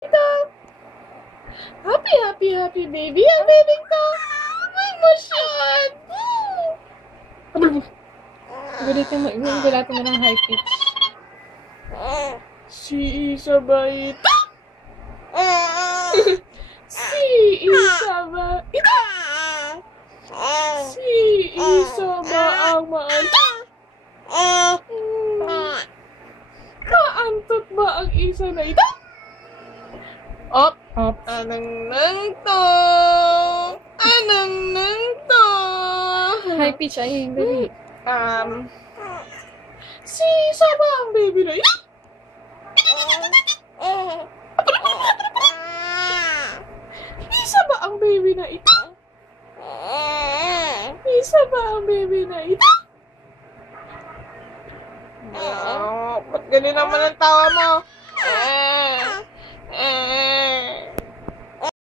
Ito. Happy, happy, happy baby. Ang baby ko. May emosyon. Gulatin mo ng high pitch. Si Isa ba ito? Si Isa ba ito? Si Isa ba ang maantot? Maantot ba ang isa na ito? Op, op. Anong nang to? Anong nang to? High pitch, ay, dali. Si Isa ba ang baby na ito? Isa ba ang baby na ito? Isa ba ang baby na ito? Ba't ganun naman ang tawa mo?